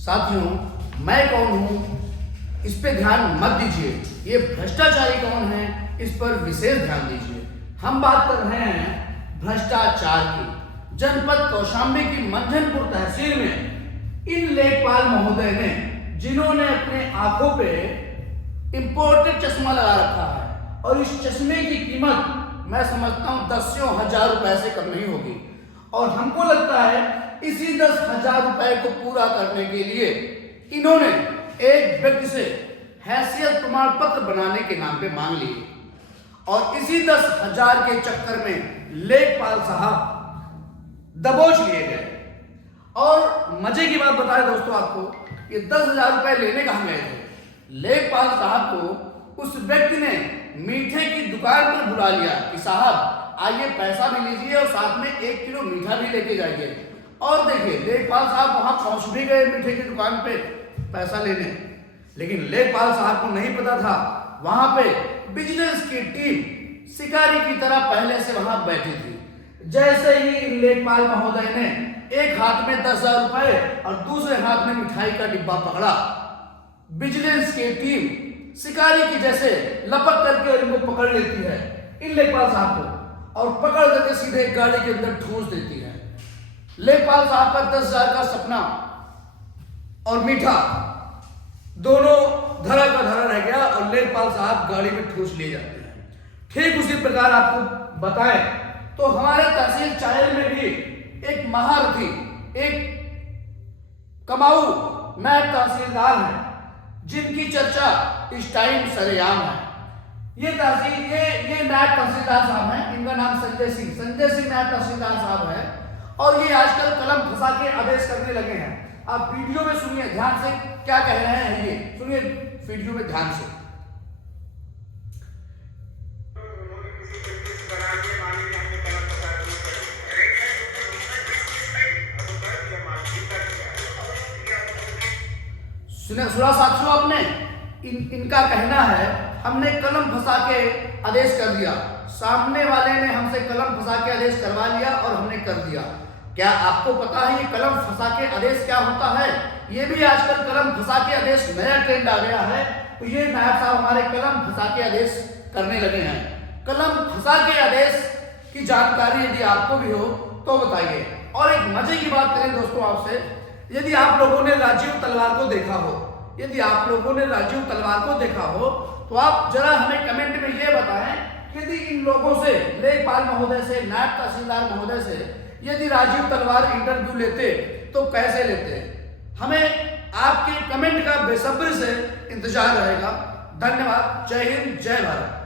साथियों, मैं कौन हूँ इस पे ध्यान मत दीजिए। ये भ्रष्टाचारी कौन है इस पर विशेष ध्यान दीजिए। हम बात कर रहे हैं भ्रष्टाचार की। जनपद कौशाम्बी की मंझनपुर तहसील में इन लेखपाल महोदय ने, जिन्होंने अपने आंखों पे इंपोर्टेड चश्मा लगा रखा है और इस चश्मे की कीमत मैं समझता हूँ 10,000 रुपए से कम नहीं होगी, और हमको लगता है इसी 10,000 रुपए को पूरा करने के लिए इन्होंने एक व्यक्ति से हैसियत प्रमाण पत्र बनाने के नाम पे मांग लिए, और इसी 10,000 के चक्कर में लेखपाल साहब दबोच लिए गए। और मजे की बात बताएं दोस्तों आपको, ये 10,000 रुपए लेने कहाँ गए थे। लेखपाल साहब को उस व्यक्ति ने मीठे की दुकान पर बुला लिया कि साहब आइए पैसा भी लीजिए और साथ में 1 किलो मीठा भी लेके जाइए। और देखिए लेखपाल साहब वहां पहुंच भी गए मीठे की दुकान पे पैसा लेने, लेकिन लेखपाल साहब को नहीं पता था वहां पे विजिलेंस की टीम शिकारी की तरह पहले से वहां बैठी थी। जैसे ही लेखपाल महोदय ने एक हाथ में 10,000 रुपए और दूसरे हाथ में मिठाई का डिब्बा पकड़ा, विजिलेंस की टीम शिकारी की जैसे लपक करके इनको पकड़ लेती है इन लेखपाल साहब को, और पकड़ करके सीधे गाड़ी के अंदर ठूंस देती है। लेखपाल साहब का 10,000 का सपना और मीठा दोनों धरा का धरा रह गया और लेखपाल साहब गाड़ी में ठूंस लिए जाते हैं। ठीक उसी प्रकार आपको बताएं तो हमारे तहसील चायल में भी एक महारथी, एक कमाऊ नायब तहसीलदार है जिनकी चर्चा इस टाइम सरेआम है। ये नायब तहसीलदार साहब हैं, इनका नाम संजय सिंह नायब तहसीलदार साहब है, और ये आजकल कलम फंसा के आदेश करने लगे हैं। आप वीडियो में सुनिए ध्यान से क्या कह रहे हैं, ये सुनिए वीडियो में ध्यान से। सुना साथियों आपने, इनका कहना है हमने कलम फंसा के आदेश कर दिया, सामने वाले ने हमसे कलम फंसा के आदेश करवा लिया और हमने कर दिया। क्या आपको पता है ये कलम फंसा के आदेश क्या होता है? ये भी आजकल कलम फंसा के आदेश नया ट्रेंड आ गया है। तो ये नायब साहब हमारे कलम फंसा के आदेश करने लगे हैं। कलम फंसा के आदेश की जानकारी यदि आपको भी हो तो बताइए। और एक मजे की बात करें दोस्तों आपसे, यदि आप लोगों ने राजीव तलवार को देखा हो, तो आप जरा हमें कमेंट में ये बताएं कि यदि इन लोगों से, लेखपाल महोदय से, नायब तहसीलदार महोदय से यदि राजीव तलवार इंटरव्यू लेते तो कैसे लेते। हमें आपके कमेंट का बेसब्री से इंतजार रहेगा। धन्यवाद। जय हिंद, जय भारत।